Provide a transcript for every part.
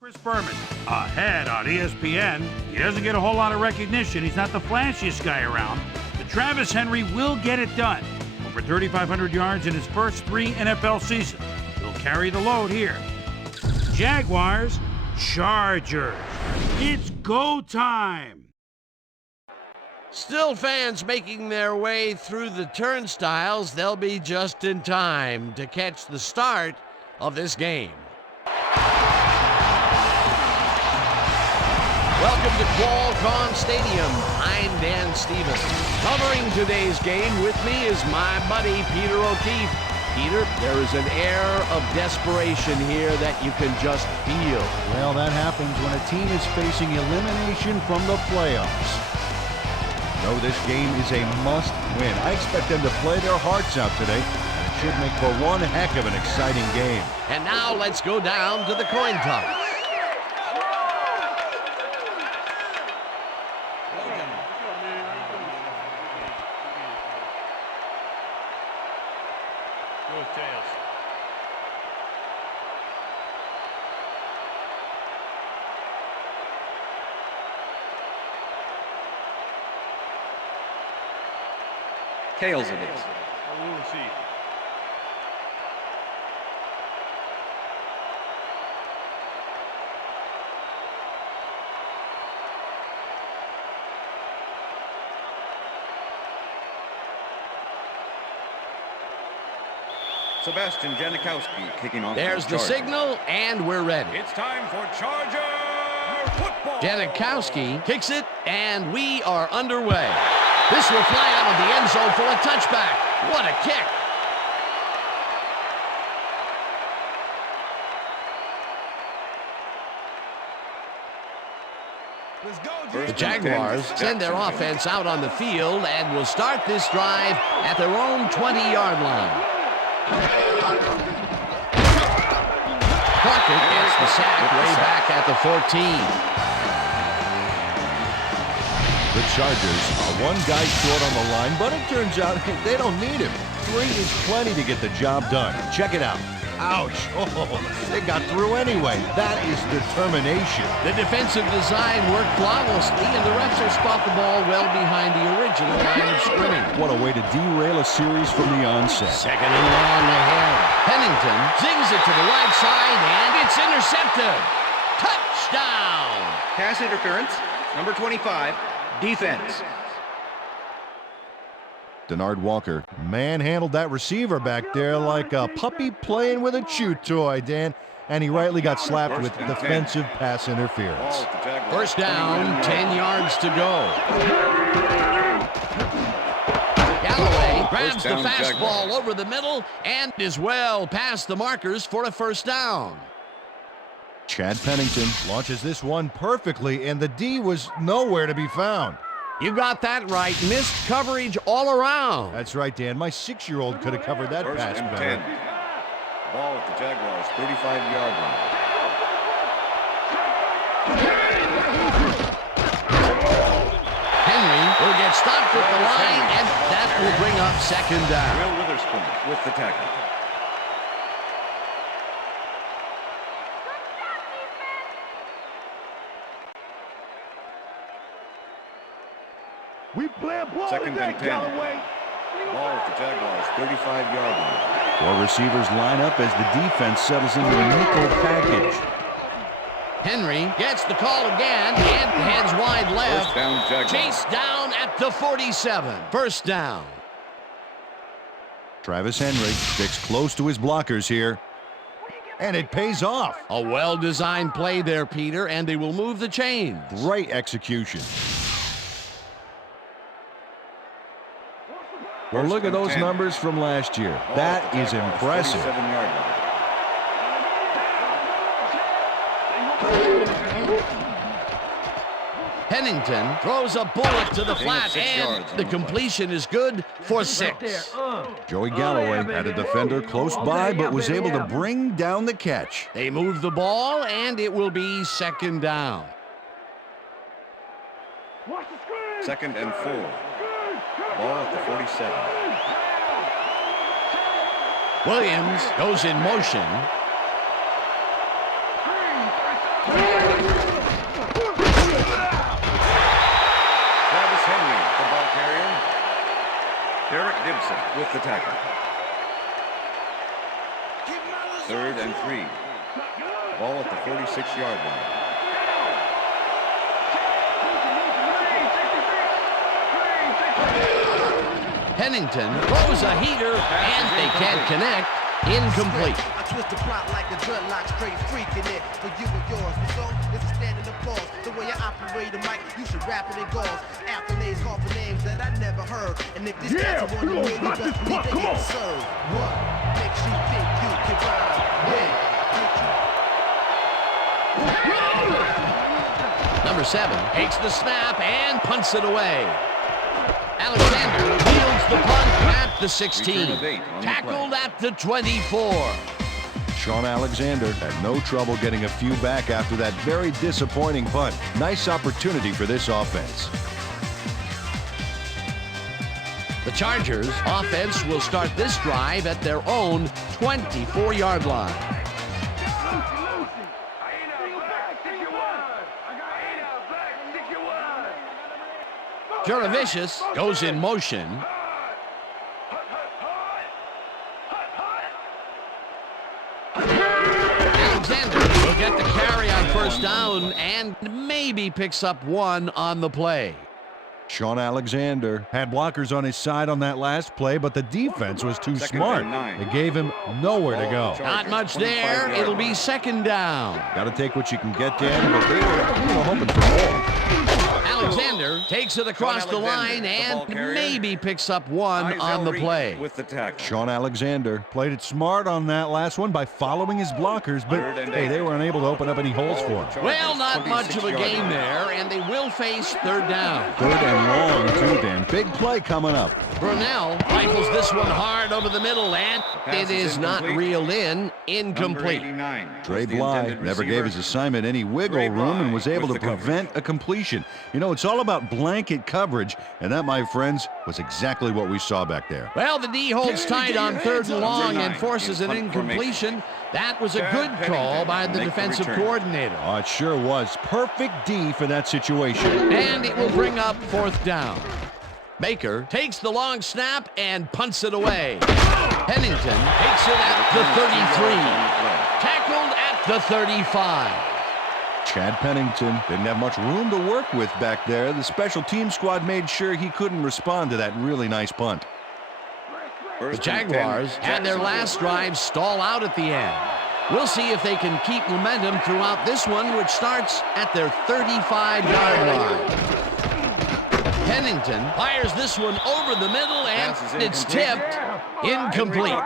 Chris Berman, ahead on ESPN. He doesn't get a whole lot of recognition. He's not the flashiest guy around, but Travis Henry will get it done. Over 3,500 yards in his first 3 NFL seasons. He'll carry the load here. Jaguars, Chargers. It's go time. Still fans making their way through the turnstiles. They'll be just in time to catch the start of this game. Welcome to Qualcomm Stadium. I'm Dan Stevens. Covering today's game with me is my buddy Peter O'Keefe. Peter, there is an air of desperation here that you can just feel. Well, that happens when a team is facing elimination from the playoffs. No, this game is a must-win. I expect them to play their hearts out today, and it should make for one heck of an exciting game. And now let's go down to the coin toss. Tails it is. Sebastian Janikowski kicking off. There's the signal, and we're ready. It's time for Charger football. Janikowski kicks it, and we are underway. This will fly out of the end zone for a touchback. What a kick. The Jaguars send their offense out on the field and will start this drive at their own 20-yard line. Crockett gets the sack way back at the 14. The Chargers are one guy short on the line, but it turns out they don't need him. 3 is plenty to get the job done. Check it out. Ouch. Oh, they got through anyway. That is determination. The defensive design worked flawlessly, and the refs will spot the ball well behind the original line of scrimmage. What a way to derail a series from the onset. Second and long ahead. Pennington zings it to the right side, and it's intercepted. Touchdown! Pass interference, number 25, defense. Denard Walker manhandled that receiver back there like a puppy playing with a chew toy, Dan. And he rightly got slapped with defensive pass interference. First down, 10 yards to go. Galloway grabs the fastball over the middle and is well past the markers for a first down. Chad Pennington launches this one perfectly, and the D was nowhere to be found. You got that right. Missed coverage all around. That's right, Dan. My 6-year-old could have covered that pass better. 10. Ball at the Jaguars' 35-yard line. Henry will get stopped at the line, and that will bring up second down. Will Witherspoon with the tackle. Second and 10. Ball at the Jaguars' 35-yard line. 4 receivers line up as the defense settles into a nickel package. Henry gets the call again and heads wide left. First down, Jaguars. Chased down at the 47. First down. Travis Henry sticks close to his blockers here. And it pays off. A well-designed play there, Peter, and they will move the chains. Great execution. Well, look at those numbers from last year. That is impressive. Pennington throws a bullet to the flat, and the completion is good for 6. Joey Galloway had a defender close by, but was able to bring down the catch. They move the ball, and it will be second down. Second and 4. Ball at the 47. Williams goes in motion. Travis Henry, the ball carrier. Derek Gibson with the tackle. 3rd and 3. Ball at the 46-yard line. Pennington throws a heater, and they can't connect. Incomplete. I twist the plot like a dreadlock, straight freaking it for you and yours. So this is standing applause. The way I operate the mic, you should rap it in gauze. Accolades call for names that I never heard. And if this guy's one to win, you best believe they get served. What makes you think you can rhyme? When Number 7 takes the snap and punts it away. Alexander fields the punt at the 16. Tackled at the 24. Sean Alexander had no trouble getting a few back after that very disappointing punt. Nice opportunity for this offense. The Chargers offense will start this drive at their own 24-yard line. Juravicius goes in motion. Alexander will get the carry on first down and maybe picks up one on the play. Sean Alexander had blockers on his side on that last play, but the defense was too smart. It gave him nowhere to go. Not much there. It'll be second down. Got to take what you can get, Dan, but they were hoping for more. Alexander takes it across the line and maybe picks up one on the play. With the tackle. Sean Alexander played it smart on that last one by following his blockers, but hey, they were unable to open up any holes for him. Well, not much of a gain there, and they will face third down. 3rd and long, too, Dan. Big play coming up. Brunell rifles this one hard over the middle, and it is not reeled in. Incomplete. Trey Bly never gave his assignment any wiggle room and was able to prevent a completion. You know, it's all about blanket coverage, and that, my friends, was exactly what we saw back there. Well, the D holds tight on 3rd and long and forces an incompletion. That was a good call by the defensive coordinator. Oh, it sure was. Perfect D for that situation. And it will bring up 4th down. Baker takes the long snap and punts it away. Pennington takes it at the 33. Tackled at the 35. Chad Pennington didn't have much room to work with back there. The special team squad made sure he couldn't respond to that really nice punt. The Jaguars had their last drive stall out at the end. We'll see if they can keep momentum throughout this one, which starts at their 35-yard line. Pennington fires this one over the middle, and it's tipped. Incomplete.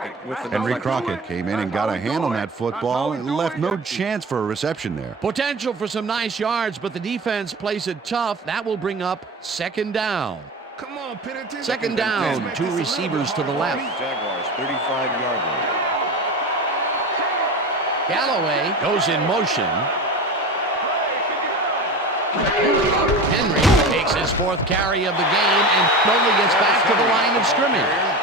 Henry Crockett came in and got a hand on that football and left no chance for a reception there. Potential for some nice yards, but the defense plays it tough. That will bring up 2nd down. come on, Pennington. 2nd down, 2 receivers to the left. Jaguars 35-yard line. Galloway goes in motion. Henry takes his 4th carry of the game and only gets back to the line of scrimmage.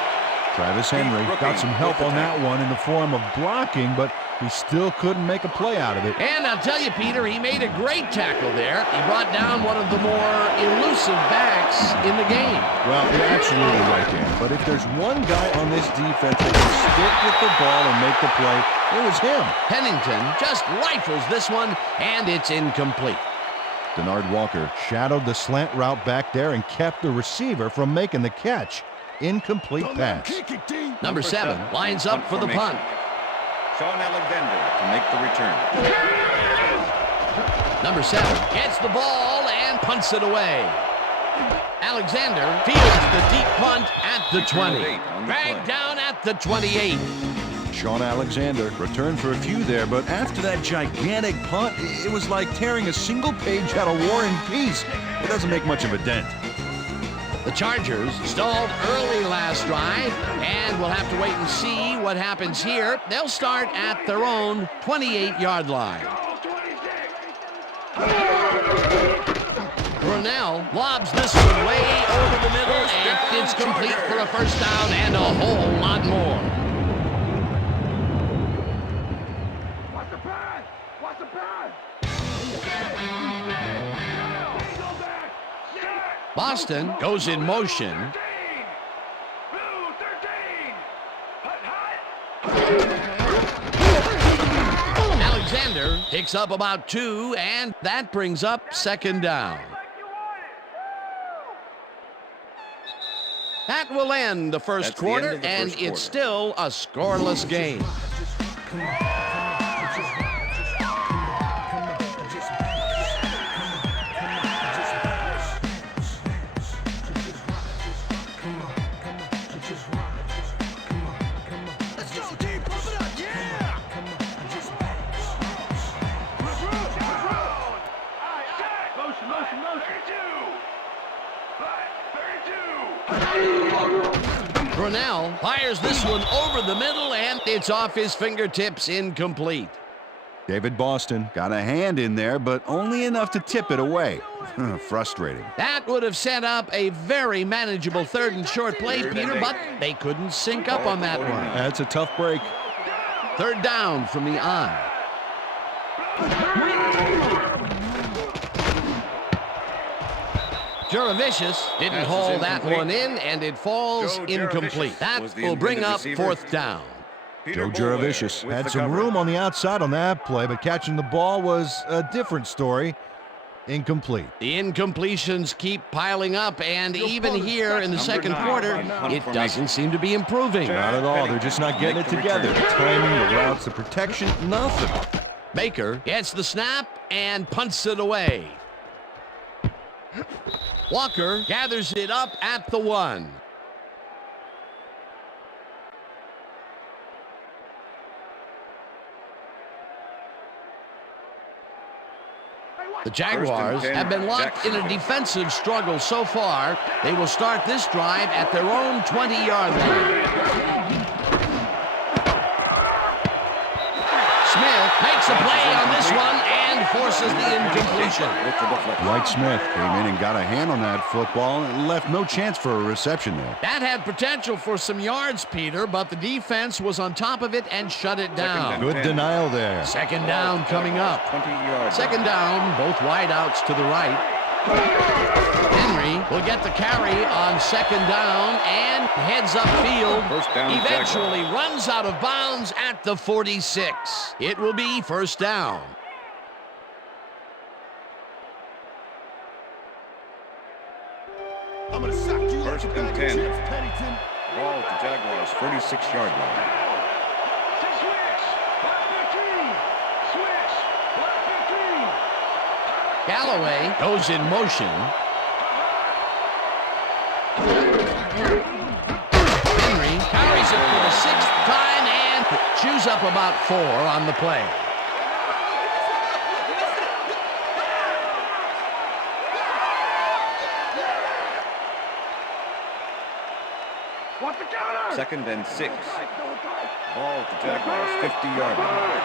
Travis Henry got some help on that one in the form of blocking, but he still couldn't make a play out of it. And I'll tell you, Peter, he made a great tackle there. He brought down one of the more elusive backs in the game. Well, you're absolutely right, Dan. But if there's one guy on this defense that can stick with the ball and make the play, it was him. Pennington just rifles this one, and it's incomplete. Denard Walker shadowed the slant route back there and kept the receiver from making the catch. Incomplete pass. Number 7 lines up for the punt. Sean Alexander to make the return. Number 7 gets the ball and punts it away. Alexander fields the deep punt at the 20. Dragged down at the 28. Sean Alexander returned for a few there, but after that gigantic punt, it was like tearing a single page out of War and Peace. It doesn't make much of a dent. The Chargers stalled early last drive, and we'll have to wait and see what happens here. They'll start at their own 28-yard line. Brunell lobs this one way over the middle, and it's complete for a 1st down and a whole lot more. Boston goes in motion. Alexander picks up about 2, and that brings up second down. That will end the first quarter, and it's still a scoreless game. Brunell fires this one over the middle, and it's off his fingertips, incomplete. David Boston got a hand in there, but only enough to tip it away. Frustrating. That would have set up a very manageable 3rd and short play, Peter, but they couldn't sync up on that one. That's a tough break. 3rd down from the eye. Juravicius didn't haul that one in, and it falls incomplete. That will bring up 4th down. Joe Juravicius had some room on the outside on that play, but catching the ball was a different story. Incomplete. The incompletions keep piling up, and even here in the second quarter, it doesn't seem to be improving. Not at all. They're just not getting it together. The timing, the routes, the protection, nothing. Baker gets the snap and punts it away. Walker gathers it up at the 1. The Jaguars have been locked in a defensive struggle so far. They will start this drive at their own 20-yard line. Smith makes a play on this one and forces the incompletion. Dwight Smith came in and got a hand on that football and left no chance for a reception there. That had potential for some yards, Peter, but the defense was on top of it and shut it down. Good denial there. Second down coming up. 20 yards. Second down, both wideouts to the right. Henry will get the carry on second down and heads upfield. First down, Eventually runs out of bounds at the 46. It will be first down. I'm gonna suck you First like a and bag of 10. chips, Pennington. Ball at the Jaguars, 36-yard line. Galloway goes in motion. Henry carries it for the 6th time and chews up about 4 on the play. Second and 6. Ball at the Jaguars, 50-yard line.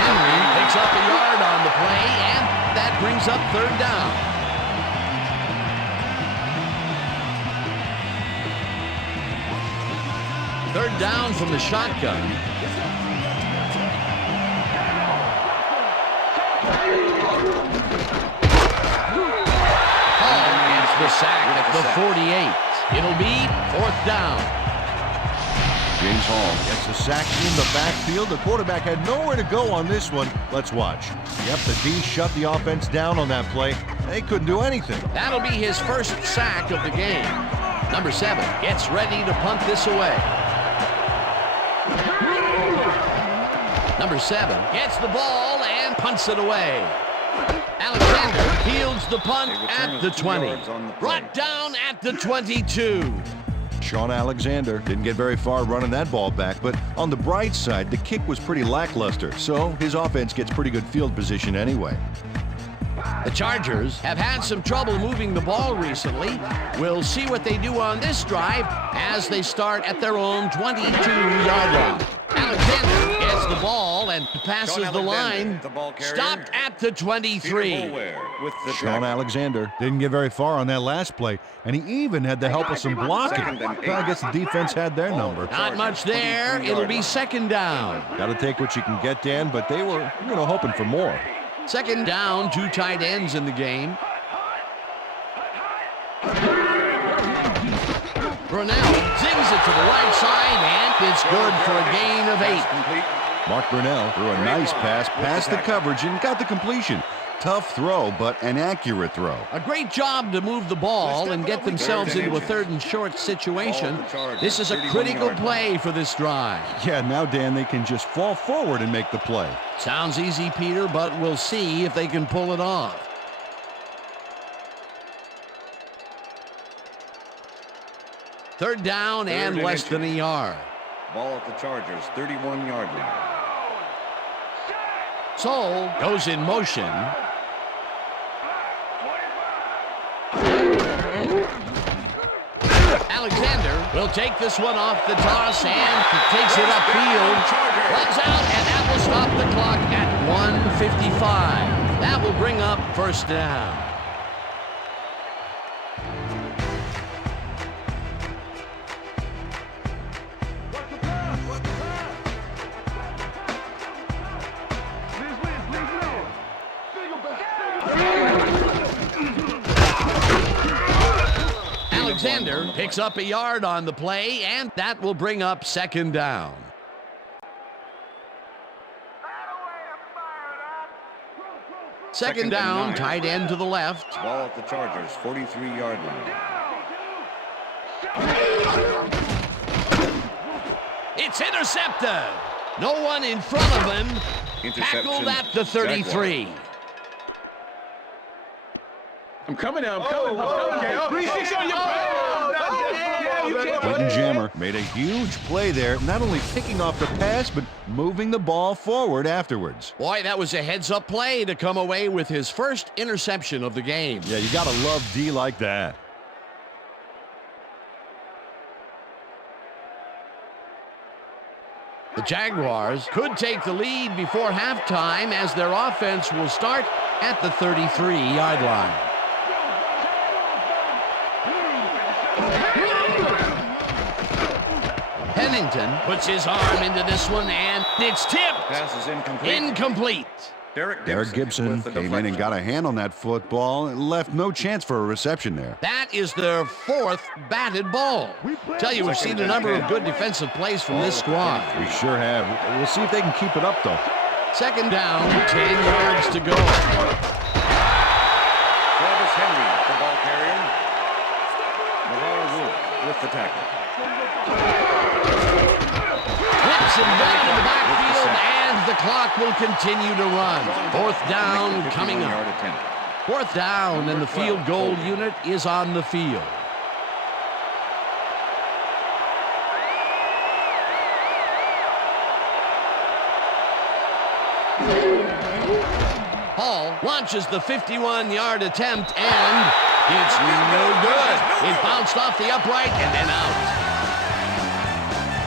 Henry picks up a yard on the play, and that brings up 3rd down. Third down from the shotgun. Hall gets the sack at the 48. It'll be 4th down. James Hall gets a sack in the backfield. The quarterback had nowhere to go on this one. Let's watch. Yep, the D shut the offense down on that play. They couldn't do anything. That'll be his first sack of the game. Number 7 gets ready to punt this away. Number 7 gets the ball and punts it away. Alexander fields the punt at the 20. Brought down at the 22. Sean Alexander didn't get very far running that ball back, but on the bright side, the kick was pretty lackluster, so his offense gets pretty good field position anyway. The Chargers have had some trouble moving the ball recently. We'll see what they do on this drive as they start at their own 22-yard line. Alexander gets the ball and passes Sean the Alexander, line. the ball carrier. Stopped at the 23. With the Sean Alexander didn't get very far on that last play, and he even had the help of some blocking. I guess the defense had their number. Not much there. It'll be second down. Got to take what you can get, Dan, but they were, hoping for more. Second down, 2 tight ends in the game. Brunell zings it to the right side, and it's good for a gain of 8. Mark Brunell threw a nice pass past the coverage and got the completion. Tough throw, but an accurate throw. A great job to move the ball and get themselves into a 3rd and short situation. This is a critical play for this drive. Yeah, now, Dan, they can just fall forward and make the play. Sounds easy, Peter, but we'll see if they can pull it off. Third down and less than a yard. Ball at the Chargers, 31-yard line. Soul goes in motion. Alexander will take this one off the toss and takes it upfield. Runs out, and that will stop the clock at 1:55. That will bring up first down. Alexander picks up a yard on the play, and that will bring up second down. Second down, tight end to the left. Ball at the Chargers, 43-yard line. It's intercepted. No one in front of him. Tackled at the 33. I'm coming now. I'm coming. Clinton Jammer made a huge play there, not only picking off the pass, but moving the ball forward afterwards. Boy, that was a heads-up play to come away with his first interception of the game. Yeah, you got to love D like that. The Jaguars could take the lead before halftime as their offense will start at the 33-yard line. Pennington puts his arm into this one, and it's tipped. Pass is incomplete. Incomplete. Derek Gibson came in and got a hand on that football and left no chance for a reception there. That is their 4th batted ball. Tell you, we've seen a number of good defensive plays from this squad. We sure have. We'll see if they can keep it up, though. Second down, 10 yards to go. Travis Henry, the ball carrier. Navarro Wolf with the tackle. Whips him back in the backfield, and the clock will continue to run. 4th down coming up. 4th down, and the field goal unit is on the field. Hall launches the 51-yard attempt, and it's no good. It bounced off the upright and then out.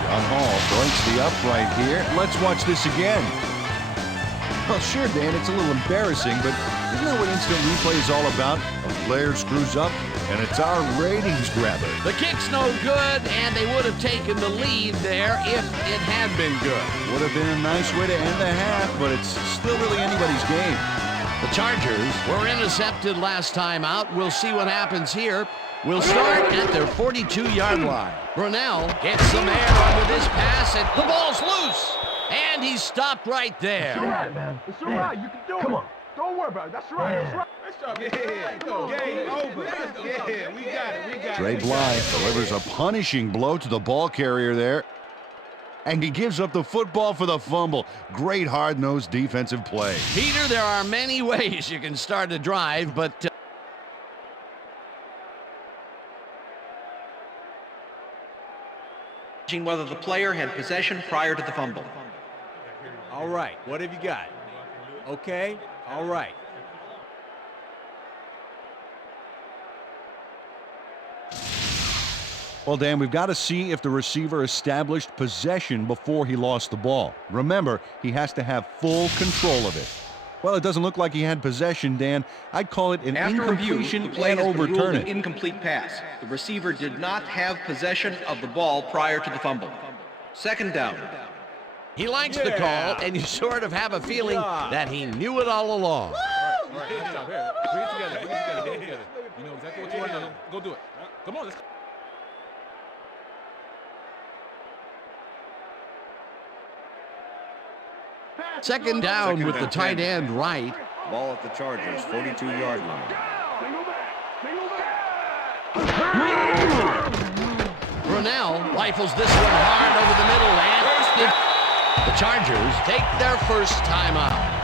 John Hall breaks the upright here. Let's watch this again. Well, sure, Dan, it's a little embarrassing, but isn't that what instant replay is all about? A player screws up, and it's our ratings grabber. The kick's no good, and they would have taken the lead there if it had been good. Would have been a nice way to end the half, but it's still really anybody's game. The Chargers were intercepted last time out. We'll see what happens here. We'll start at their 42-yard line. Brunell gets some air under this pass, and the ball's loose. And he's stopped right there. It's all right, man. It's all right. You can do it. Come on. Don't worry about it. That's right. That's right. Game over. Yeah, we got it. Trey Bly delivers a punishing blow to the ball carrier there. And he gives up the football for the fumble. Great hard-nosed defensive play. Peter, there are many ways you can start a drive, but whether the player had possession prior to the fumble. All right, what have you got? Okay, all right. Well, Dan, we've got to see if the receiver established possession before he lost the ball. Remember, he has to have full control of it. Well, it doesn't look like he had possession, Dan. I'd call it an After review, incompletion the play and has been ruled overturn an it. incomplete pass. The receiver did not have possession of the ball prior to the fumble. Second down. He likes the call, and you sort of have a feeling that he knew it all along. All right, good job. Here, bring it together, bring it together, bring it together. You know exactly what you want to do. Go do it. Come on, let's go. Second down with the tight end right. Ball at the Chargers, 42-yard line. Brunell rifles this one hard over the middle, and the Chargers take their first timeout.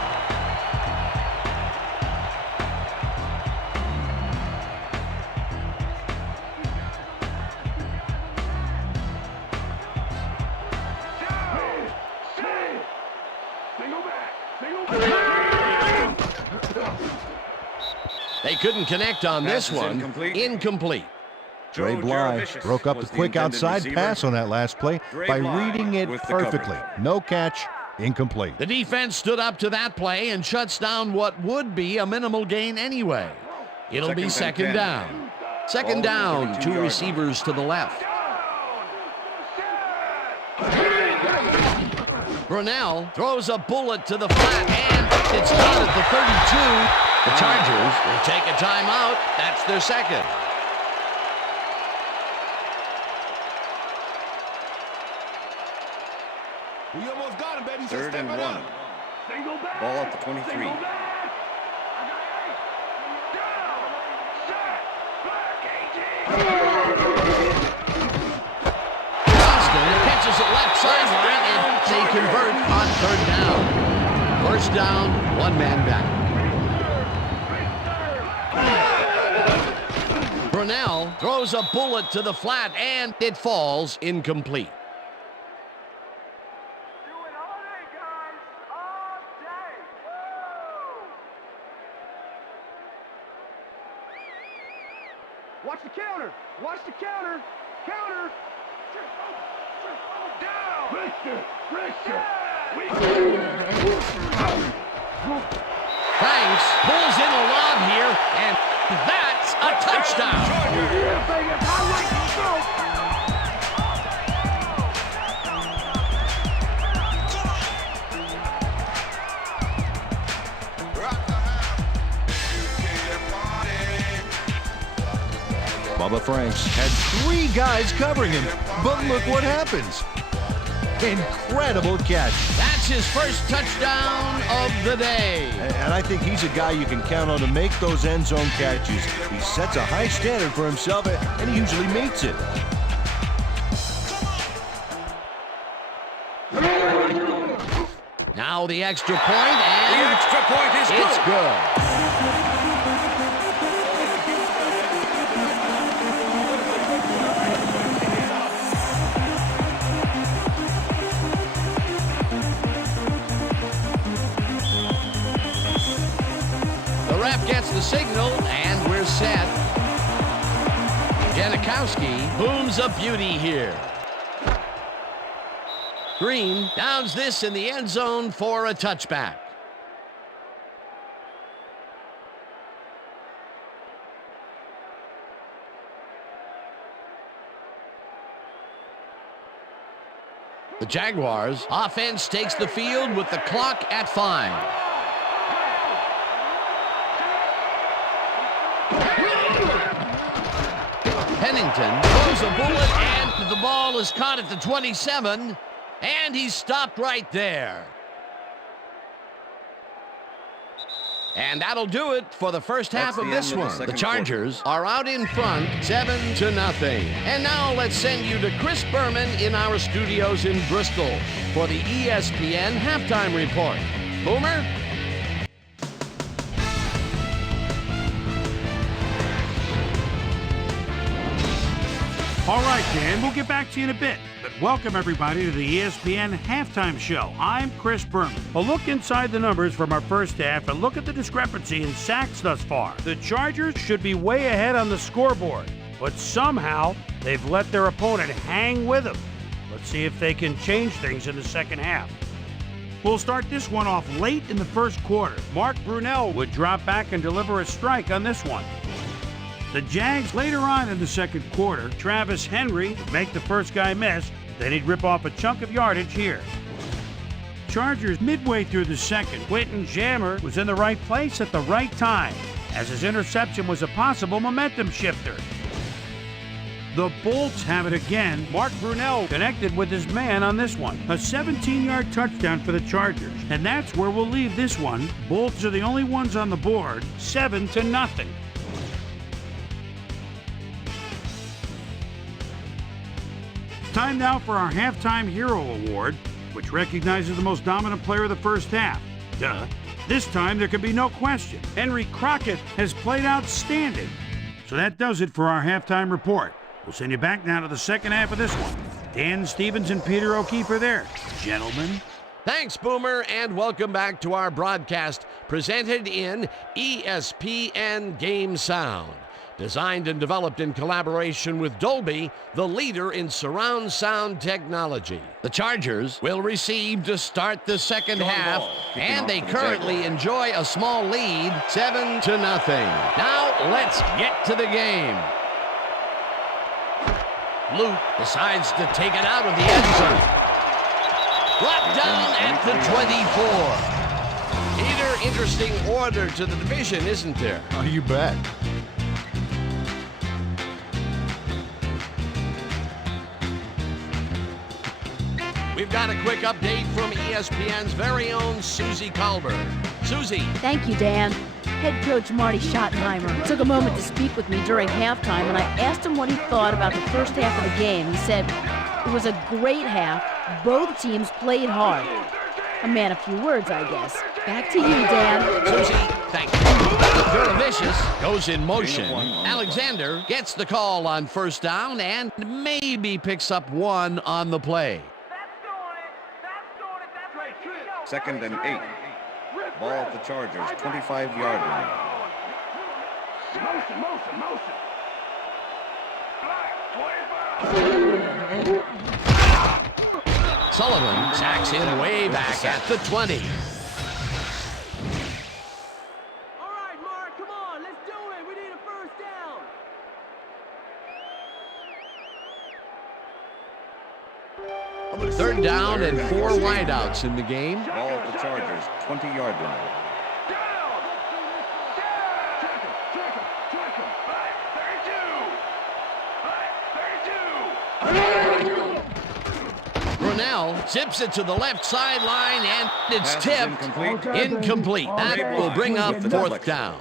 They couldn't connect on this one. Incomplete. Dre Bly broke up the quick outside pass on that last play by reading it perfectly. No catch, incomplete. The defense stood up to that play and shuts down what would be a minimal gain anyway. It'll be second down. Second down, two receivers to the left. Brunell throws a bullet to the flat, and it's caught at the 32. The Chargers will take a timeout. That's their second. We almost got him, baby. Third and 1. Ball at the 23. Austin catches it left sideline, and they convert on third down. First down, one man back. Brunell throws a bullet to the flat, and it falls incomplete. Watch the counter. Watch the counter. Counter. Down. Richard. Banks pulls in a lob here, and that's a touchdown. Bubba Franks had 3 guys covering him, but look what happens. Incredible catch. That's his first touchdown of the day. And I think he's a guy you can count on to make those end zone catches. He sets a high standard for himself, and he usually meets it. Now the extra point, and The extra point is it's good. Ref gets the signal, and we're set. Janikowski booms a beauty here. Green downs this in the end zone for a touchback. The Jaguars offense takes the field with the clock at 5. Pennington throws a bullet, and the ball is caught at the 27, and he's stopped right there. And that'll do it for the first half of this one. The Chargers are out in front, 7-0. And now let's send you to Chris Berman in our studios in Bristol for the ESPN Halftime Report. Boomer? All right, Dan, we'll get back to you in a bit. But welcome, everybody, to the ESPN Halftime Show. I'm Chris Berman. A look inside the numbers from our first half and look at the discrepancy in sacks thus far. The Chargers should be way ahead on the scoreboard. but somehow they've let their opponent hang with them. Let's see if they can change things in the second half. We'll start this one off late in the first quarter. Mark Brunell would drop back and deliver a strike on this one. The Jags later on in the second quarter, Travis Henry would make the first guy miss, then he'd rip off a chunk of yardage here. Chargers midway through the second, Quentin Jammer was in the right place at the right time, as his interception was a possible momentum shifter. The Bolts have it again. Mark Brunell connected with his man on this one. A 17-yard touchdown for the Chargers. And that's where we'll leave this one. Bolts are the only ones on the board, 7-0. Time now for our Halftime Hero Award, which recognizes the most dominant player of the first half. Duh. This time there can be no question. Henry Crockett has played outstanding. So that does it for our halftime report. We'll send you back now to the second half of this one. Dan Stevens and Peter O'Keefe are there. Gentlemen. Thanks, Boomer, and welcome back to our broadcast presented in ESPN Game Sound. Designed and developed in collaboration with Dolby, the leader in surround sound technology. The Chargers will receive to start the second half, and they currently enjoy a small lead, 7-0. Now, let's get to the game. Luke decides to take it out of the end zone. Brought down at the 24. Peter, interesting order to the division, isn't there? Oh, you bet. We've got a quick update from ESPN's very own Susie Colbert. Susie. Thank you, Dan. Head coach Marty Schottenheimer took a moment to speak with me during halftime, and I asked him what he thought about the first half of the game. He said, it was a great half. Both teams played hard. A man of few words, I guess. Back to you, Dan. Susie, thank you. Vicious goes in motion. Alexander gets the call on first down and maybe picks up one on the play. 2nd and 8. Ball at the Chargers, 25-yard line. Sullivan sacks him way back at the 20. All right, Mark, come on, let's do it. We need a first down. Third down and 4 wideouts in the game. Ball at the Chargers, 20-yard line. Brunell zips it to the left sideline, and it's tipped. Incomplete. That will bring up fourth down.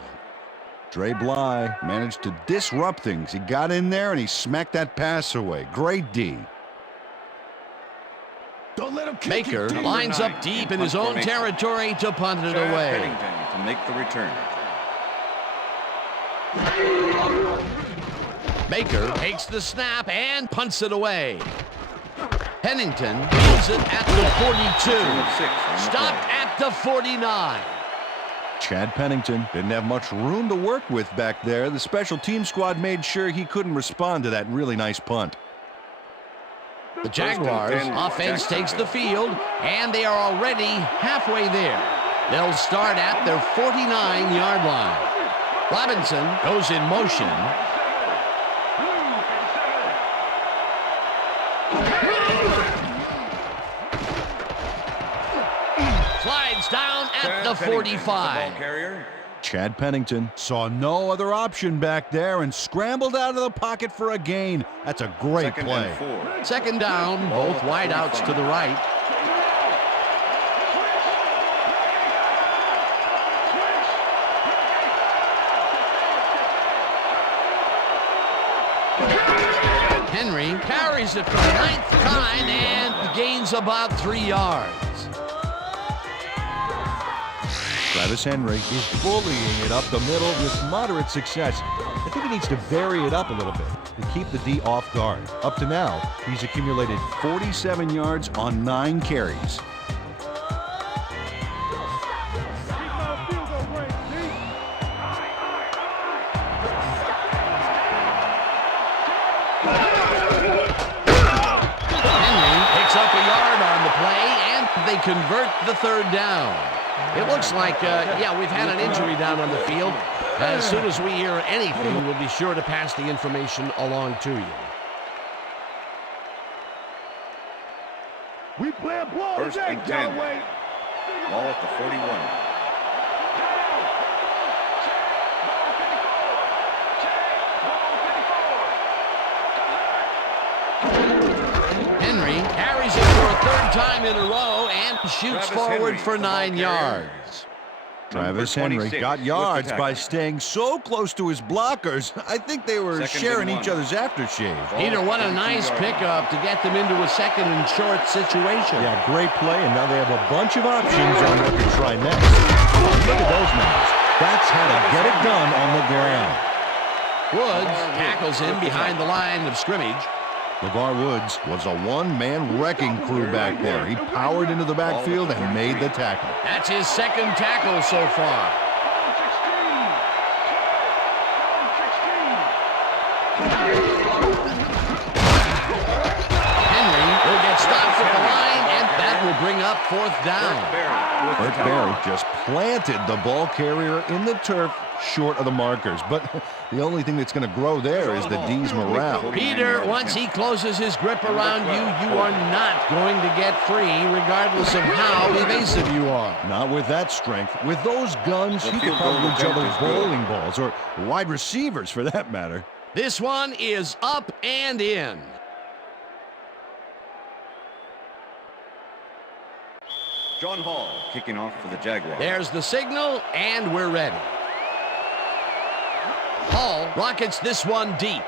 Dre Bly managed to disrupt things. He got in there and he smacked that pass away. Great D. Baker lines up deep in his own territory to punt it away. Pennington to make the return. Baker takes the snap and punts it away. Pennington holds it at the 42. Stopped at the 49. Chad Pennington didn't have much room to work with back there. The special team squad made sure he couldn't respond to that really nice punt. The Jaguars offense takes the field, and they are already halfway there. They'll start at their 49-yard line. Robinson goes in motion. Slides down at the 45. Chad Pennington saw no other option back there and scrambled out of the pocket for a gain. That's a great play. Second down, both wideouts to the right. Henry carries it for the 9th time and gains about 3 yards. Travis Henry is bullying it up the middle with moderate success. I think he needs to vary it up a little bit to keep the D off guard. Up to now, he's accumulated 47 yards on 9 carries. they convert the third down. It looks like, yeah, we've had an injury down on the field. As soon as we hear anything, we'll be sure to pass the information along to you. We play ball First today, and 10. Galloway. Ball at the 41. Henry carries it for a third time in a row and shoots Travis forward Henry, for the ball 9 carrier. yards. Travis Number Henry 26 got with yards the tackle. by staying so close to his blockers. I think they were Second sharing and each 1. other's aftershave. Peter, what a nice pickup to get them into a second and short situation. Yeah, great play, and now they have a bunch of options on what to try next. Look at those numbers. That's how to get it done on the ground. Woods tackles him behind the line of scrimmage. LeVar Woods was a one-man wrecking crew back there. He powered into the backfield and made the tackle. That's his second tackle so far. Henry will get stopped at the line, and that will bring up fourth down. Burt Barry just planted the ball carrier in the turf short of the markers. But the only thing that's going to grow there is the D's morale. Peter, once he closes his grip around you, you are not going to get free, regardless of how evasive you are. Not with that strength. With those guns, he could probably juggle bowling balls, or wide receivers for that matter. This one is up and in. John Hall kicking off for the Jaguars. There's the signal, and we're ready. Hall rockets this one deep.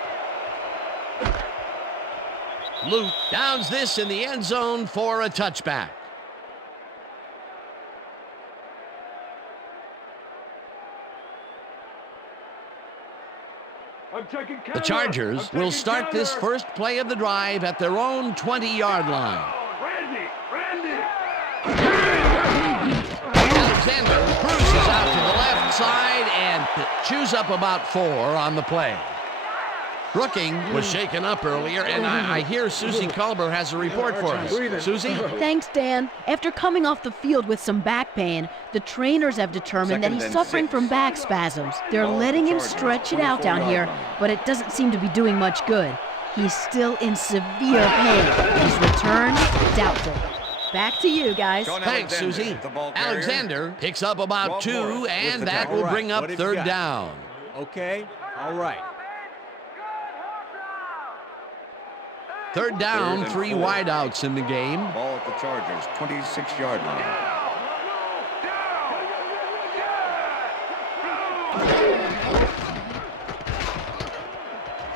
Luke downs this in the end zone for a touchback. The Chargers will start this first play of the drive at their own 20-yard line. Alexander cruises out to the left side and chews up about 4 on the play. Brooking was shaken up earlier, and I hear Susie Culber has a report for us. Susie? Thanks, Dan. After coming off the field with some back pain, the trainers have determined that he's suffering from back spasms. They're letting him stretch it out down here, but it doesn't seem to be doing much good. He's still in severe pain. His return, doubtful. Back to you, guys. Thanks, Susie. Alexander picks up about 2, and that will bring up third down. Okay, all right. Third down, 3 wideouts in the game. Ball at the Chargers, 26-yard line.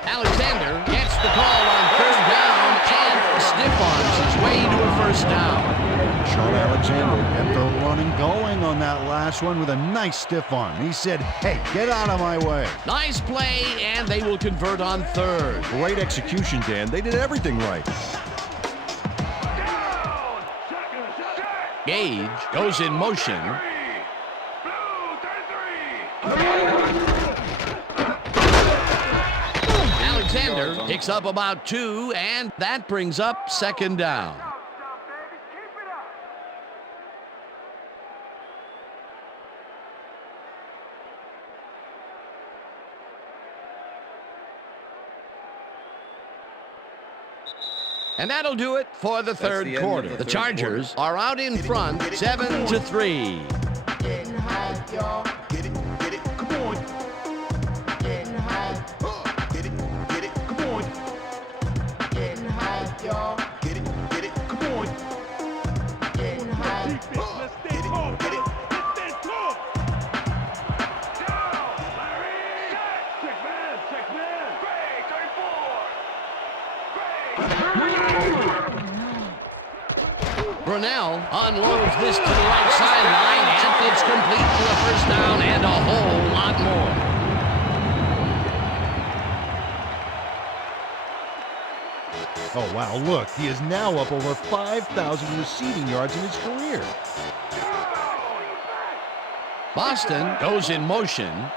Alexander gets the call on third down and stiff-arms his way to a first down. Sean Alexander kept the running going on that last one with a nice stiff arm. He said, hey, get out of my way. Nice play, and they will convert on third. Great execution, Dan. They did everything right. Gage goes in motion. Alexander picks up about 2, and that brings up second down. And that'll do it for the third quarter. The Chargers are out in front, 7-3. Getting high, y'all. Get it, come on. Getting high. Get it, come on. Getting high, y'all. Get it, come on. Getting high. Get it. Brunell unloads this to the right sideline, and it's complete for a first down and a whole lot more. Oh, wow, look. He is now up over 5,000 receiving yards in his career. Boston goes in motion.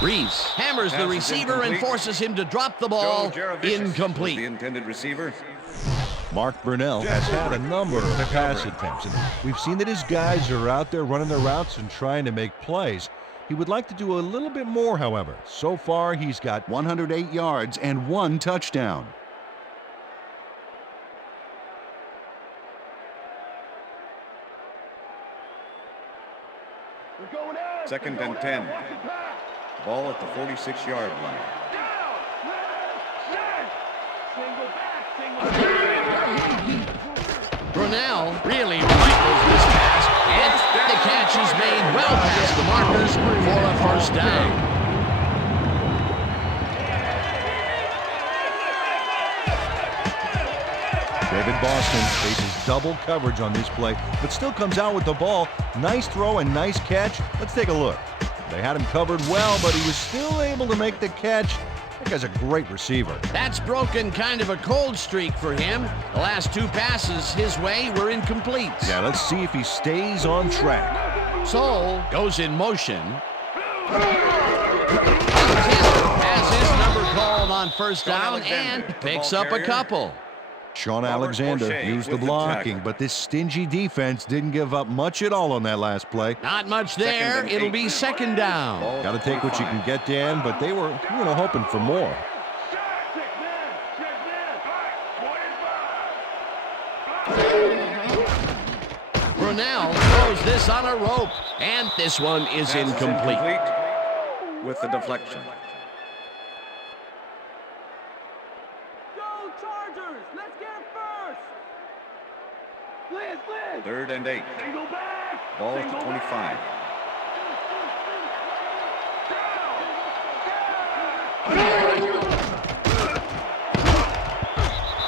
Reese hammers the receiver and forces him to drop the ball. Incomplete. The intended receiver. Mark Burnell has had a number of pass attempts, and we've seen that his guys are out there running their routes and trying to make plays. He would like to do a little bit more, however. So far, he's got 108 yards and 1 touchdown. Second and 10. Ball at the 46-yard line. Brunell really rifles this pass, and the catch is made well past the markers for a first down. David Boston faces double coverage on this play, but still comes out with the ball. Nice throw and nice catch. Let's take a look. They had him covered well, but he was still able to make the catch. That guy's a great receiver. That's broken kind of a cold streak for him. The last 2 passes his way were incomplete. Yeah, let's see if he stays on track. Soul goes in motion. Has his number called on first down and picks up a couple. Sean Alexander used the blocking, but this stingy defense didn't give up much at all on that last play. Not much there. It'll be second down. Got to take what you can get, Dan, but they were, hoping for more. Brunell throws this on a rope, and this one is incomplete. With the deflection. Third and 8. Ball at the 25.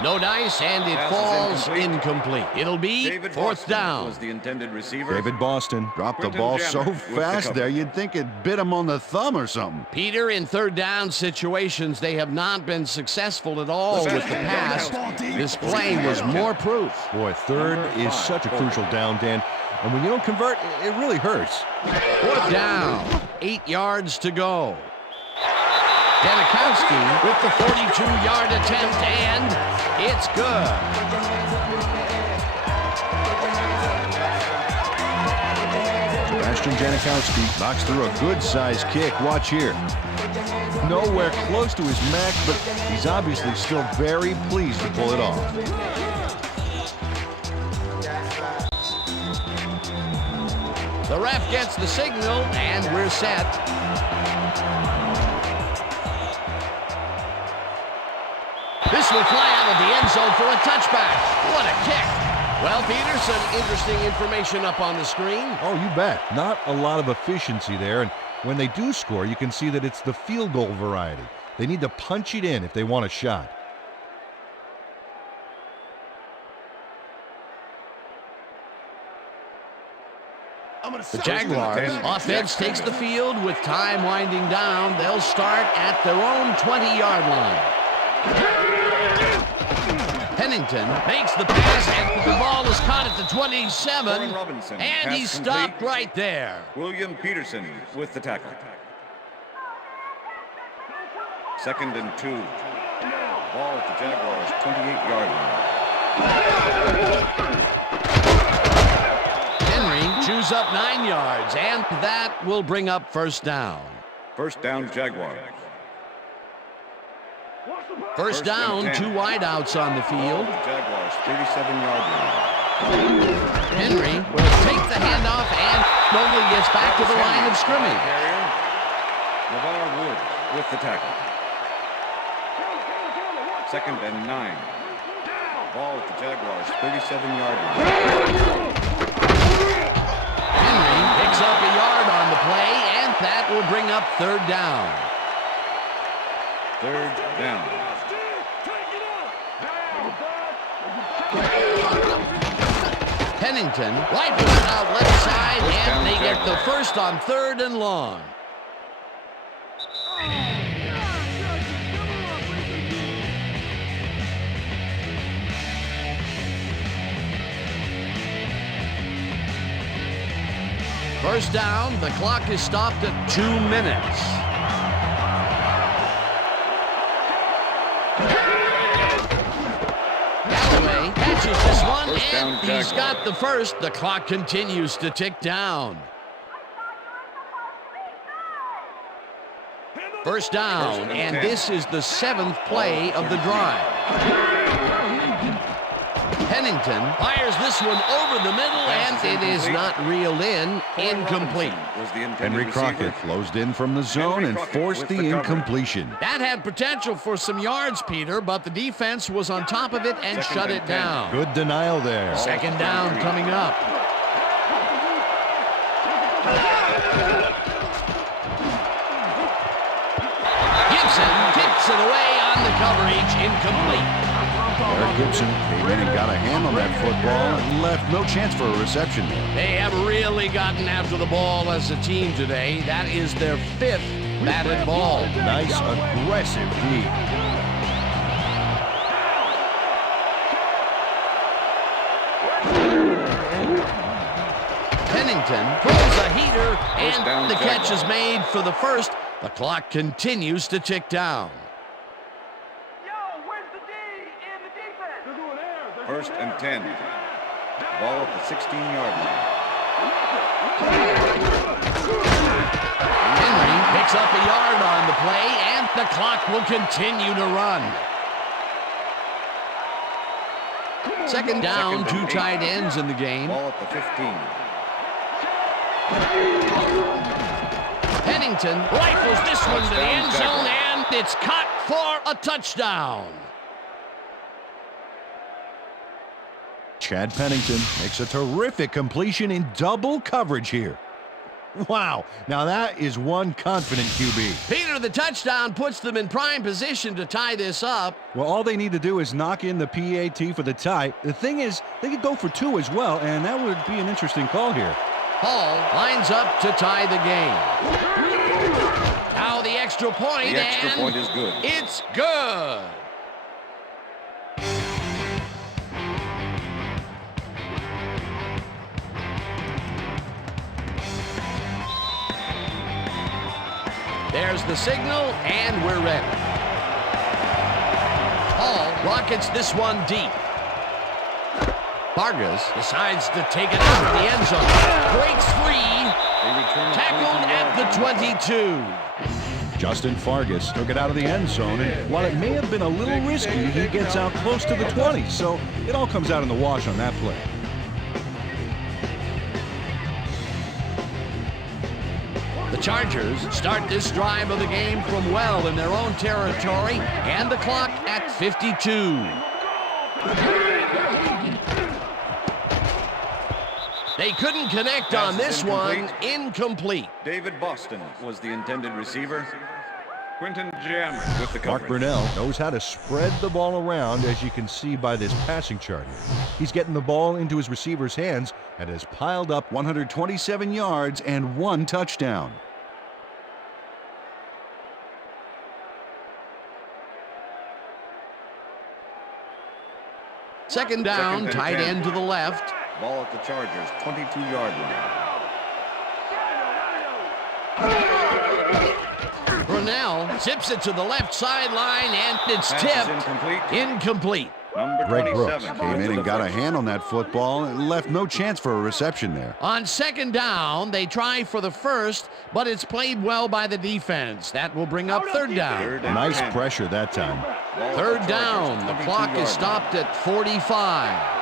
No dice, and it falls incomplete. It'll be fourth down. Was the intended receiver. David Boston dropped the ball so fast there, you'd think it bit him on the thumb or something. Peter, in third down situations, they have not been successful at all with the pass. This play was more proof. Boy, third is such a crucial down, Dan. And when you don't convert, it really hurts. Fourth down, 8 yards to go. Janikowski with the 42-yard attempt, and it's good. Sebastian Janikowski knocks through a good-sized kick. Watch here. Nowhere close to his max, but he's obviously still very pleased to pull it off. The ref gets the signal, and we're set. This will fly out of the end zone for a touchback. What a kick. Well, Peter, some interesting information up on the screen. Oh, you bet. Not a lot of efficiency there, and when they do score, you can see that it's the field goal variety. They need to punch it in if they want a shot. The Jaguars offense takes the field with time winding down. They'll start at their own 20-yard line. Pennington makes the pass, and the ball is caught at the 27, and he's stopped right there. William Peterson with the tackle. Second and 2. Ball at the Jaguars' 28-yard line. Henry chews up 9 yards, and that will bring up first down. First down, Jaguars. First down, 2 wideouts on the field. Jaguars, 37-yard line. Henry will take the handoff and nobly gets back to the line of scrimmage. LeVar Wood with the tackle. Second and 9. Ball at the Jaguars, 37-yard line. Henry picks up a yard on the play, and that will bring up third down. Third down. Pennington wiping it out left side, and they get the first on third and long. First down, the clock is stopped at 2 minutes. catches this one, First down, and he's Jaguars. got the first. The clock continues to tick down. First down, and this is the 7th play of the drive. Pennington fires this one over the middle, and it is not reeled in. Incomplete. Henry Crockett closed in from the zone and forced the incompletion. That had potential for some yards, Peter, but the defense was on top of it and shut it down. Good denial there. Second down coming up. Gibson kicks it away on the coverage. Incomplete. Eric Gibson came in and got a hand on that football and left no chance for a reception there. They have really gotten after the ball as a team today. That is their 5th batted ball. Nice, aggressive D. Pennington throws a heater, First down, and the catch Jaguars. is made for the first. The clock continues to tick down. First and 10. Ball at the 16-yard line. Henry picks up a yard on the play, and the clock will continue to run. Second down, Second and 2 8. tight ends in the game. Ball at the 15. Pennington rifles this one to the Touchdown, end zone, Jaguars. and it's caught for a touchdown. Chad Pennington makes a terrific completion in double coverage here. Wow, now that is one confident QB. Peter, the touchdown puts them in prime position to tie this up. Well, all they need to do is knock in the PAT for the tie. The thing is, they could go for 2 as well, and that would be an interesting call here. Hall lines up to tie the game. Now the extra point, The extra and point is good. it's good. There's the signal, and we're ready. Hall rockets this one deep. Vargas decides to take it out of the end zone. Breaks free. Tackled at the 22. Justin Vargas took it out of the end zone, and while it may have been a little risky, he gets out close to the 20, so it all comes out in the wash on that play. The Chargers start this drive of the game from well in their own territory, and the clock at 52. They couldn't connect on this one. Incomplete. David Boston was the intended receiver. Quinton Jam with the Mark coverage. Brunell knows how to spread the ball around, as you can see by this passing chart here. He's getting the ball into his receiver's hands and has piled up 127 yards and 1 touchdown. Second down, Second and tight 10. end to the left. Ball at the Chargers, 22-yard line. Brunell zips it to the left sideline, and it's Pass is tipped. incomplete. Incomplete. Number Greg 27 Brooks came in and got a hand on that football and left no chance for a reception there. On second down, they try for the first, but it's played well by the defense. That will bring up third down. Third and Nice 10. pressure that time. Ball at Third the down. Chargers, The clock is 22-yard stopped at 45.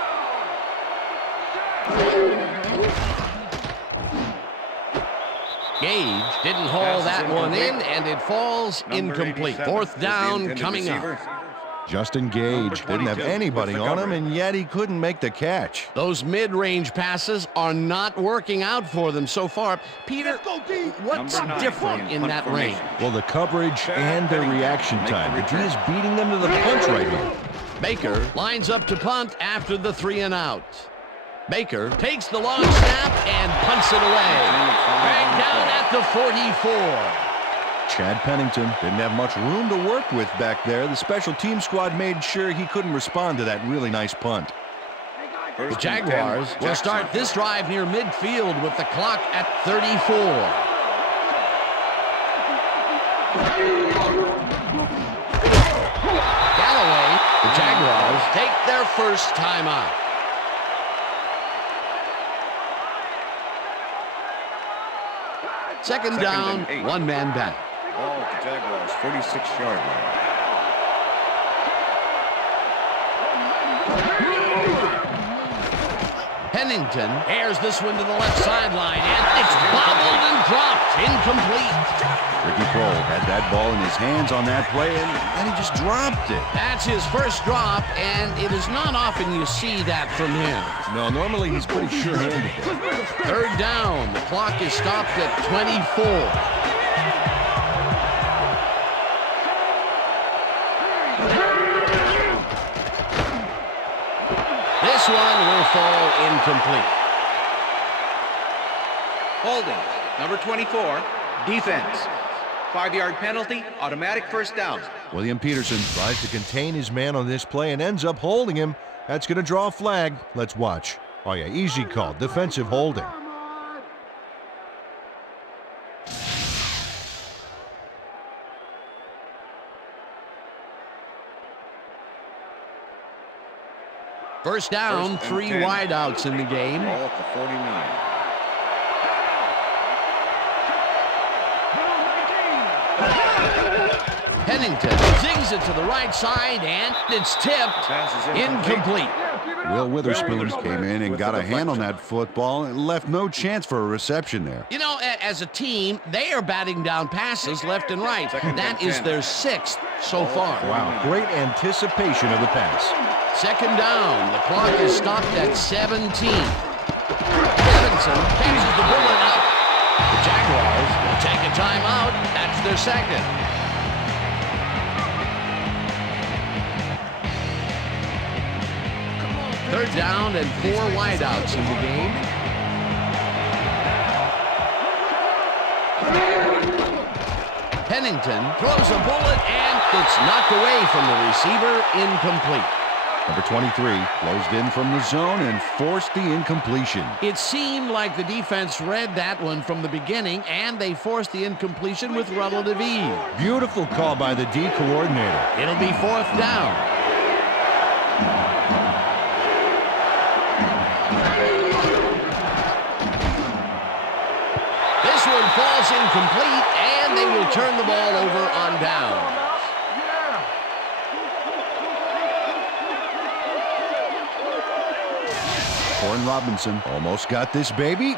Gage didn't haul Pass is that one in, incomplete. and it falls Number incomplete. 87 Fourth was the down intended coming receiver. up. Justin Gage didn't have 22 anybody with the on him, coverage. and yet he couldn't make the catch. Those mid-range passes are not working out for them so far. Peter, what's Number 9 different in punt that formation. range? Well, the coverage and the reaction time. The D is beating them to the punch right here. Baker lines up to punt after the 3 and out. Baker takes the long snap and punts it away. Back down at the 44. Chad Pennington didn't have much room to work with back there. The special team squad made sure he couldn't respond to that really nice punt. The Jaguars will start this drive near midfield with the clock at 34. Galloway The Jaguars take their first timeout. Second down, 8. one man back. Ball at the Jaguars, 36-yard line. Pennington airs this one to the left sideline, and it's bobbled and dropped. Incomplete. Ricky Prohl had that ball in his hands on that play, and then he just dropped it. That's his first drop, and it is not often you see that from him. No, normally he's pretty sure-handed. Third down. The clock is stopped at 24. This one will fall incomplete. Holding. Number 24. Defense. 5-yard penalty. Automatic first down. William Peterson tries to contain his man on this play and ends up holding him. That's going to draw a flag. Let's watch. Oh, yeah, easy call. Defensive holding. First down, 3 wideouts in the game. Ball at the 49. Pennington zings it to the right side, and it's tipped. Incomplete. Will Witherspoon came in and got a hand on that football and left no chance for a reception there. You know, as a team, they are batting down passes left and right. That is their 6th so far. Wow, great anticipation of the pass. Second down. The clock is stopped at 17. Stevenson catches the bullet up. The Jaguars will take a timeout. That's their second. Third down and 4 wideouts in the game. Pennington throws a bullet, and it's knocked away from the receiver. Incomplete. Number 23 closed in from the zone and forced the incompletion. It seemed like the defense read that one from the beginning, and they forced the incompletion with relative ease. Beautiful call by the D coordinator. It'll be 4th down. This one falls incomplete, and they will turn the ball over on down. Warren Robinson almost got this baby,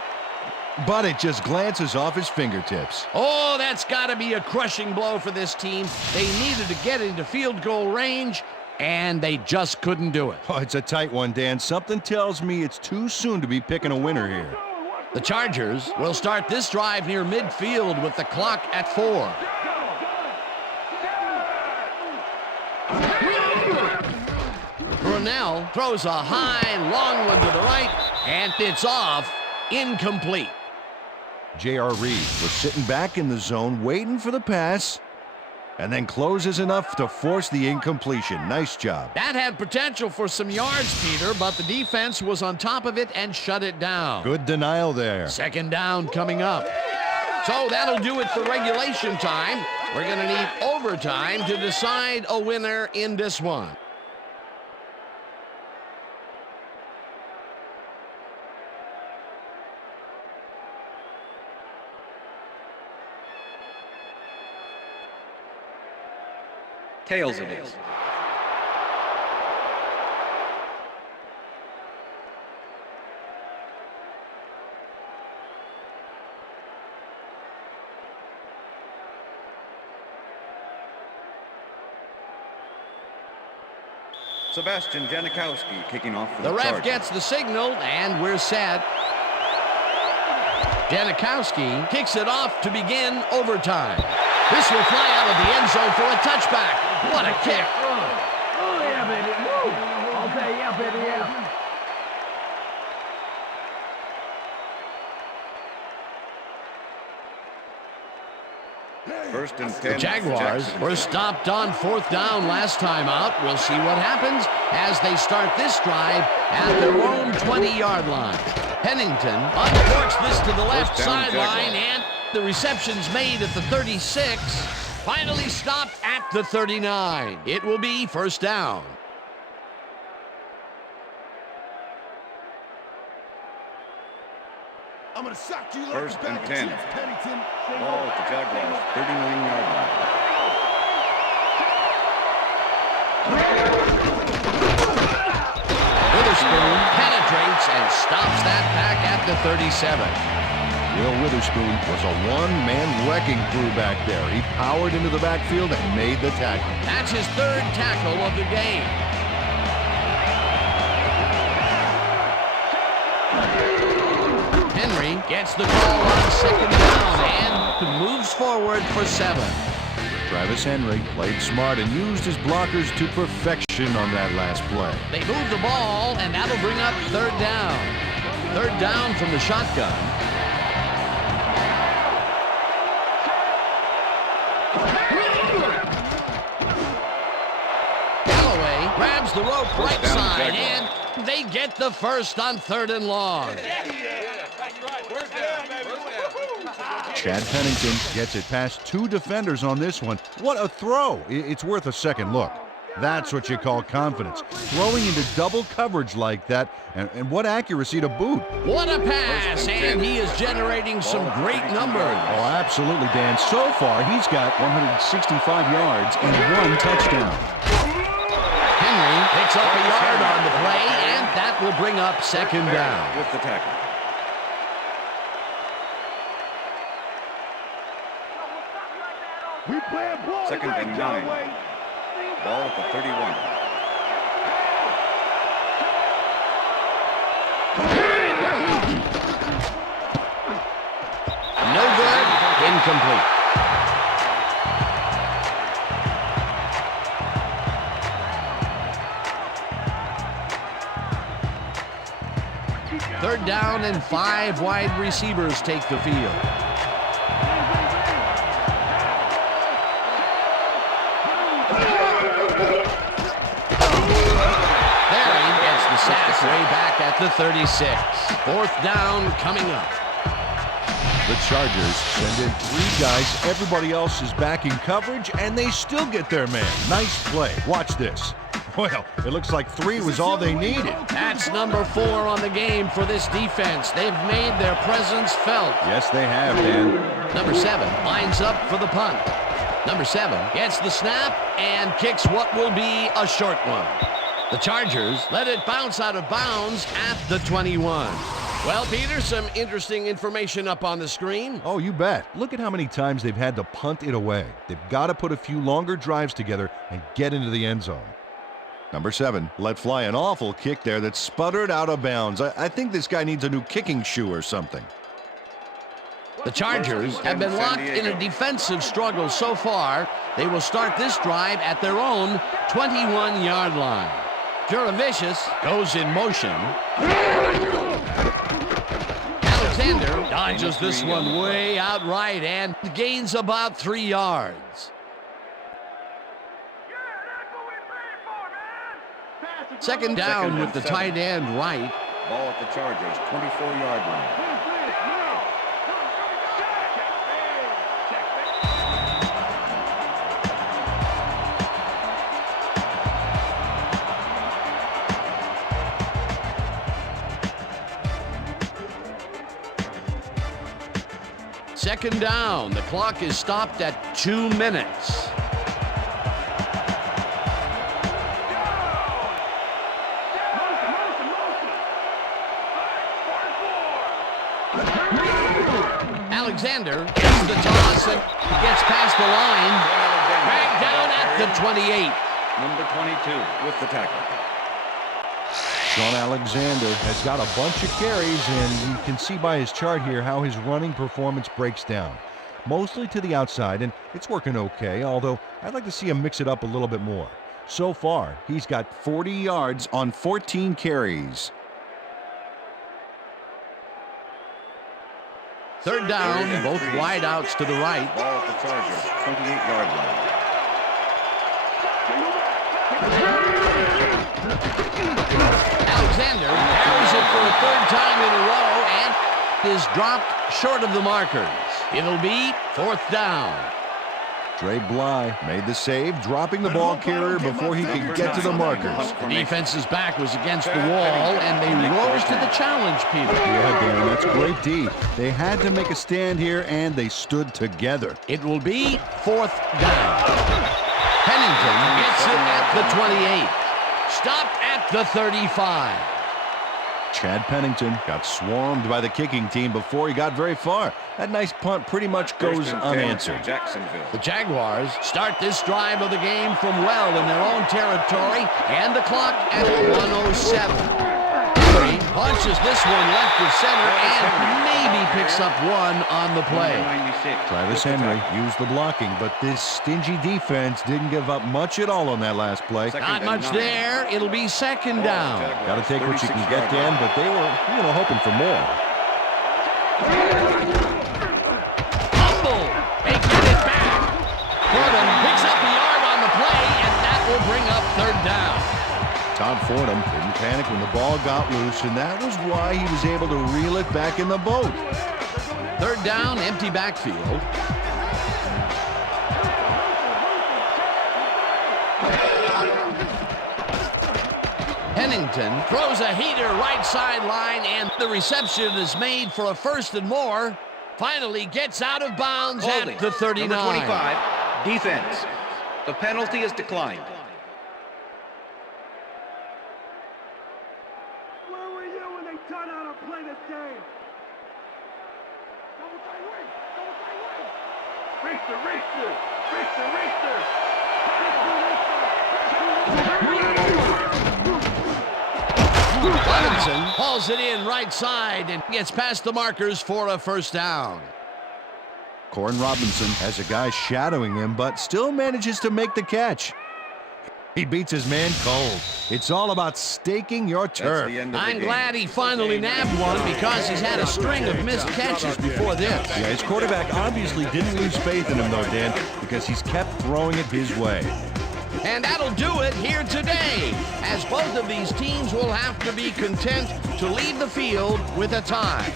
but it just glances off his fingertips. Oh, that's got to be a crushing blow for this team. They needed to get into field goal range, and they just couldn't do it. Oh, it's a tight one, Dan. Something tells me it's too soon to be picking a winner here. The Chargers will start this drive near midfield with the clock at 4. Brunell throws a high, long one to the right, and it's off. Incomplete. J.R. Reed was sitting back in the zone waiting for the pass, and then closes enough to force the incompletion. Nice job. That had potential for some yards, Peter, but the defense was on top of it and shut it down. Good denial there. Second down coming up. So that'll do it for regulation time. We're going to need overtime to decide a winner in this one. Tails it is. Sebastian Janikowski kicking off for the ref Chargers. gets the signal, and we're set. Janikowski kicks it off to begin overtime. This will fly out of the end zone for a touchback. What a kick. Oh, yeah, baby. Woo. Okay, yeah, baby, yeah. First and 10. The Jaguars were stopped on 4th down last time out. We'll see what happens as they start this drive at their own 20-yard line. Pennington uncorks this to the left sideline, and the reception's made at the 36. Finally stopped at the 39. It will be first down. I'm gonna sock you like First a bag and of 10. chips, Pennington. Ball at the Jaguars, 39-yard line. Witherspoon penetrates and stops that back at the 37. Will Witherspoon was a one-man wrecking crew back there. He powered into the backfield and made the tackle. That's his third tackle of the game. Henry gets the call on second down and moves forward for 7. Travis Henry played smart and used his blockers to perfection on that last play. They move the ball, and that'll bring up third down. Third down from the shotgun. Galloway grabs the rope right side, and they get the first on 3rd and long. Chad Pennington gets it past 2 defenders on this one. What a throw! It's worth a second look. That's what you call confidence. Throwing into double coverage like that, and what accuracy to boot. What a pass, and he is generating some great numbers. Oh, absolutely, Dan. So far, he's got 165 yards and 1 touchdown. Henry picks up a yard on the play, and that will bring up second down. With the tackle. We playing ball. Second and 9. Ball at the 31. No good. Incomplete. Third down and 5 wide receivers take the field. Sack way back at the 36. 4th down coming up. The Chargers send in 3 guys. Everybody else is back in coverage, and they still get their man. Nice play. Watch this. Well, it looks like 3 was all they needed. That's number 4 on the game for this defense. They've made their presence felt. Yes, they have, Dan. Number 7 lines up for the punt. Number 7 gets the snap and kicks what will be a short one. The Chargers let it bounce out of bounds at the 21. Well, Peter, some interesting information up on the screen. Oh, you bet. Look at how many times they've had to punt it away. They've got to put a few longer drives together and get into the end zone. Number 7 let fly an awful kick there that sputtered out of bounds. I think this guy needs a new kicking shoe or something. The Chargers have been locked in a defensive struggle so far. They will start this drive at their own 21-yard line. Juravicius goes in motion. Alexander dodges this one way out right and gains about 3 yards. Second down with the tight end right. Ball at the Chargers, 24-yard line. Second down. The clock is stopped at 2 minutes. Alexander gets the toss and gets past the line. Dragged down at the 28. Number 22 with the tackle. Sean Alexander has got a bunch of carries, and you can see by his chart here how his running performance breaks down. Mostly to the outside, and it's working okay, although I'd like to see him mix it up a little bit more. So far, he's got 40 yards on 14 carries. Third down, both wideouts to the right. Ball at the Chargers, 28-yard line. Alexander carries it for a 3rd time in a row and is dropped short of the markers. It'll be 4th down. Dre Bly made the save, dropping the ball carrier before he could get to the markers. The defense's back was against the wall, and they rose to the challenge, Peter. Yeah, Dan, that's great D. They had to make a stand here, and they stood together. It will be 4th down. Pennington gets it at the 28. Stopped at the 35. Chad Pennington got swarmed by the kicking team before he got very far. That nice punt pretty much goes unanswered. The Jaguars start this drive of the game from well in their own territory, and the clock at 1:07. Henry punches this one left to center and maybe picks up one on the play. Travis Henry used the blocking, but this stingy defense didn't give up much at all on that last play. Not much there. It'll be 2nd down. Got to take what you can get, Dan, but they were, hoping for more. Fumble. They get it back. Fordham picks up the yard on the play, and that will bring up 3rd down. Todd Fordham didn't panic when the ball got loose, and that was why he was able to reel it back in the boat. 3rd down, empty backfield. Pennington throws a heater right sideline, and the reception is made for a 1st and more. Finally gets out of bounds at the 39. Number 25, defense. The penalty is declined. Where were you when they taught how to play this game? Robinson hauls it in right side and gets past the markers for a 1st down. Corin Robinson has a guy shadowing him, but still manages to make the catch. He beats his man cold. It's all about staking your turf. I'm glad he finally nabbed one because he's had a string of missed catches before this. Yeah, his quarterback obviously didn't lose faith in him, though, Dan, because he's kept throwing it his way. And that'll do it here today, as both of these teams will have to be content to leave the field with a tie.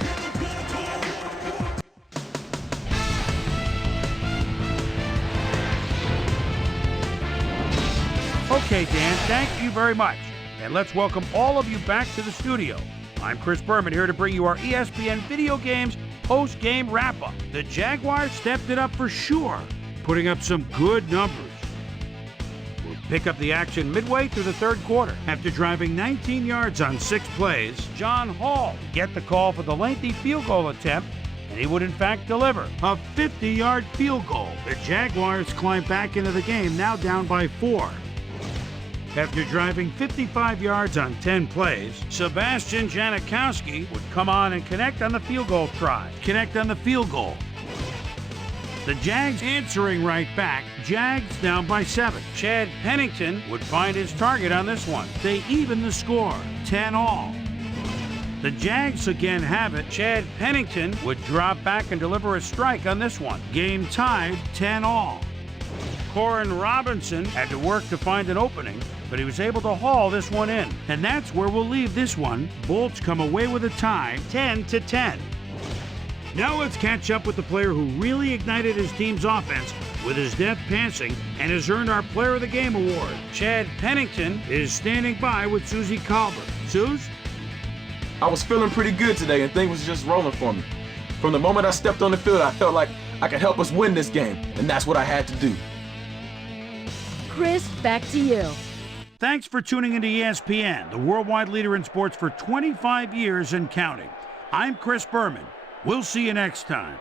Okay, Dan, thank you very much. And let's welcome all of you back to the studio. I'm Chris Berman, here to bring you our ESPN Video Games post-game wrap-up. The Jaguars stepped it up for sure, putting up some good numbers. We'll pick up the action midway through the 3rd quarter. After driving 19 yards on 6 plays, John Hall would get the call for the lengthy field goal attempt, and he would in fact deliver a 50-yard field goal. The Jaguars climb back into the game, now down by 4. After driving 55 yards on 10 plays, Sebastian Janikowski would come on and connect on the field goal try. The Jags answering right back, Jags down by 7. Chad Pennington would find his target on this one. They even the score, 10-all. The Jags again have it. Chad Pennington would drop back and deliver a strike on this one. Game tied, 10-all. Corin Robinson had to work to find an opening, but he was able to haul this one in. And that's where we'll leave this one. Bolts come away with a tie, 10-10. Now let's catch up with the player who really ignited his team's offense with his deft passing and has earned our Player of the Game award. Chad Pennington is standing by with Susie Colbert. Suze? I was feeling pretty good today, and things was just rolling for me. From the moment I stepped on the field, I felt like I could help us win this game, and that's what I had to do. Chris, back to you. Thanks for tuning into ESPN, the worldwide leader in sports for 25 years and counting. I'm Chris Berman. We'll see you next time.